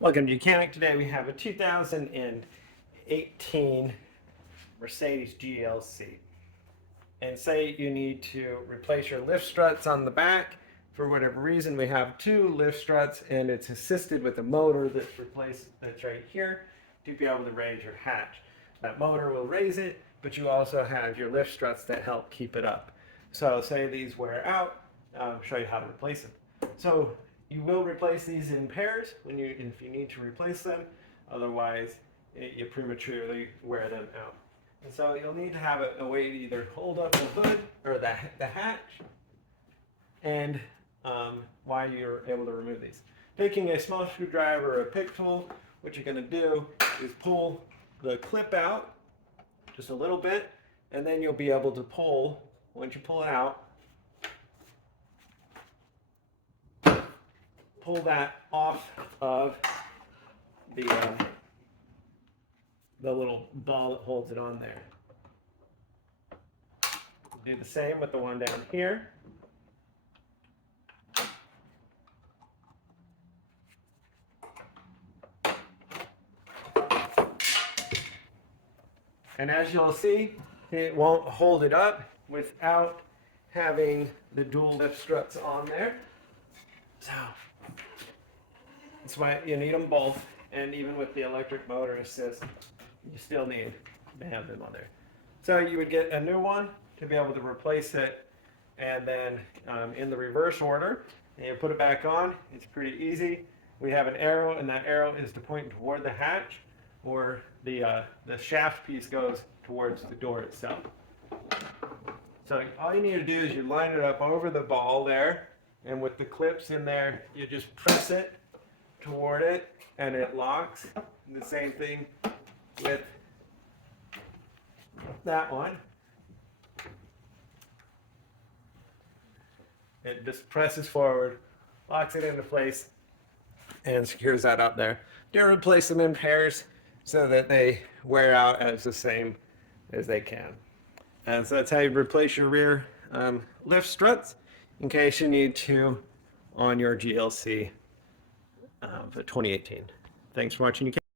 Welcome to YOUCANIC. Today we have a 2018 Mercedes GLC. And say you need to replace your lift struts on the back. For whatever reason, we have two lift struts and it's assisted with a motor that's right here to be able to raise your hatch. That motor will raise it, but you also have your lift struts that help keep it up. So say these wear out, I'll show you how to replace them. So you will replace these in pairs if you need to replace them. Otherwise, you prematurely wear them out. And so you'll need to have a way to either hold up the hood or the hatch, and while you're able to remove these. Taking a small screwdriver or a pick tool, what you're going to do is pull the clip out just a little bit, and then you'll be able to pull, once you pull it out, pull that off of the little ball that holds it on there. Do the same with the one down here. And as you'll see, it won't hold it up without having the dual lift struts on there. So that's why you need them both, and even with the electric motor assist, you still need to have them on there. So you would get a new one to be able to replace it, and then in the reverse order, and you put it back on. It's pretty easy. We have an arrow, and that arrow is to point toward the hatch, or the shaft piece goes towards the door itself. So all you need to do is you line it up over the ball there, and with the clips in there, you just press it toward it and it locks. And the same thing with that one. It just presses forward, locks it into place, and secures that up there. Do replace them in pairs so that they wear out as the same as they can. And so that's how you replace your rear lift struts in case you need to on your GLC for 2018. Thanks for watching.